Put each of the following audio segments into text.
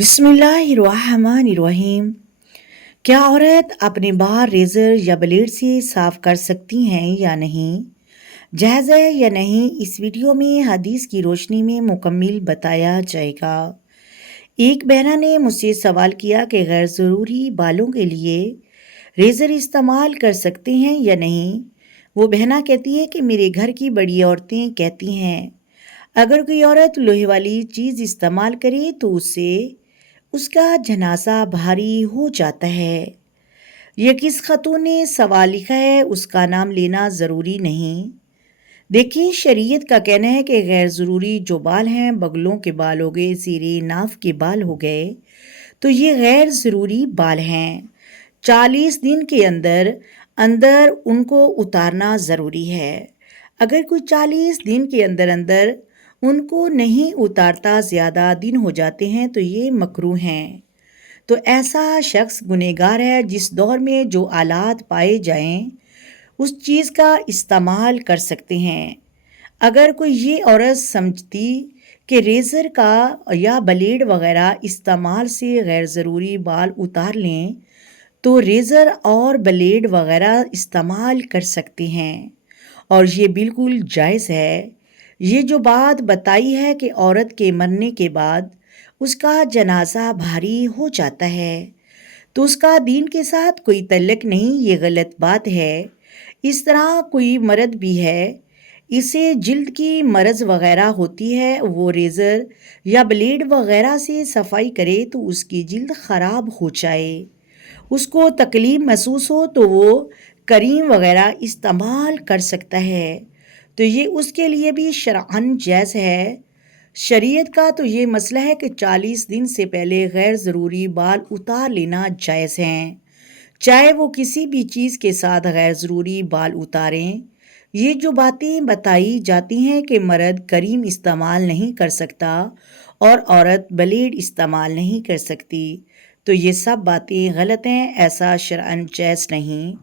बिस्मिल्लाहिर्रहमानिर्रहीम। क्या औरत अपने बाल रेज़र या ब्लेड से साफ कर सकती हैं या नहीं? जायज़ है या नहीं, इस वीडियो में हदीस की रोशनी में मुकम्मल बताया जाएगा। एक बहना ने मुझसे सवाल किया कि गैर ज़रूरी बालों के लिए रेज़र इस्तेमाल कर सकते हैं या नहीं। वो बहना कहती है कि मेरे घर की बड़ी औरतें कहती हैं अगर कोई औरत लोहे वाली चीज़ इस्तेमाल करे तो उससे उसका जनाजा भारी हो जाता है। ये किस खातून ने सवाल लिखा है उसका नाम लेना ज़रूरी नहीं। देखिए, शरीयत का कहना है कि गैर ज़रूरी जो बाल हैं, बगलों के बाल हो गए, सिरे नाफ के बाल हो गए, तो ये गैर ज़रूरी बाल हैं। 40 दिन के अंदर अंदर उनको उतारना ज़रूरी है। अगर कोई 40 दिन के अंदर अंदर उनको नहीं उतारता, ज़्यादा दिन हो जाते हैं, तो ये मकरूह हैं। तो ऐसा शख्स गुनहगार है। जिस दौर में जो आलात पाए जाएं उस चीज़ का इस्तेमाल कर सकते हैं। अगर कोई ये औरत समझती कि रेज़र का या ब्लेड वगैरह इस्तेमाल से गैर ज़रूरी बाल उतार लें, तो रेज़र और ब्लेड वगैरह इस्तेमाल कर सकते हैं और ये बिल्कुल जायज़ है। ये जो बात बताई है कि औरत के मरने के बाद उसका जनाजा भारी हो जाता है, तो उसका दीन के साथ कोई तल्लुक़ नहीं, ये गलत बात है। इस तरह कोई मर्द भी है, इसे जिल्द की मर्ज़ वगैरह होती है, वो रेज़र या ब्लेड वगैरह से सफाई करे तो उसकी जिल्द ख़राब हो जाए, उसको तकलीफ़ महसूस हो, तो वो क्रीम वगैरह इस्तेमाल कर सकता है, तो ये उसके लिए भी शरअन जायज़ है। शरीयत का तो ये मसला है कि 40 दिन से पहले गैर ज़रूरी बाल उतार लेना जायज़ हैं, चाहे वो किसी भी चीज़ के साथ गैर ज़रूरी बाल उतारें। ये जो बातें बताई जाती हैं कि मर्द क्रीम इस्तेमाल नहीं कर सकता और औरत ब्लेड इस्तेमाल नहीं कर सकती, तो ये सब बातें गलत हैं, ऐसा शरअन जायज़ नहीं।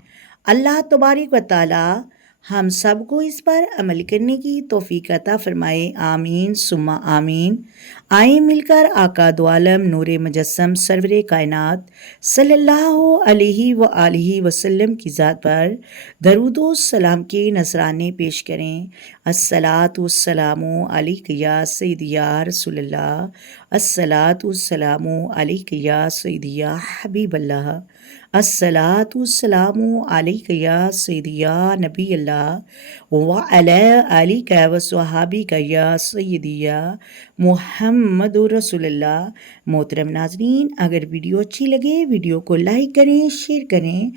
अल्लाह तबारक व तआला हम सबको इस पर अमल करने की तौफीक अता फरमाए। आमीन सुम्मा आमीन। आए मिलकर आका दो आलम नूरे मुजस्सम सरवरे कायनात सल्लल्लाहु अलैहि व आलिहि वसल्लम की ज़ात पर दरूदो सलाम के नजराने पेश करें। अस्सलातु वस्सलामु अलैका या सय्यदी या रसूलल्लाह, अस्सलातु वस्सलामु अलैका या सय्यदी या हबीबल्लाह, अस्सलातु वस्सलामु अलैका या सय्यदी या नबी अल्लाह व अला आलिका व स्वहाबिका या सय्यदी या मुहम्मदुर रसूलुल्लाह। मोहतरम नाज़रीन, अगर वीडियो अच्छी लगे वीडियो को लाइक करें, शेयर करें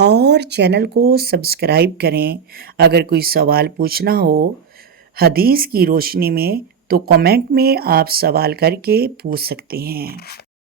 और चैनल को सब्सक्राइब करें। अगर कोई सवाल पूछना हो हदीस की रोशनी में तो कमेंट में आप सवाल करके पूछ सकते हैं।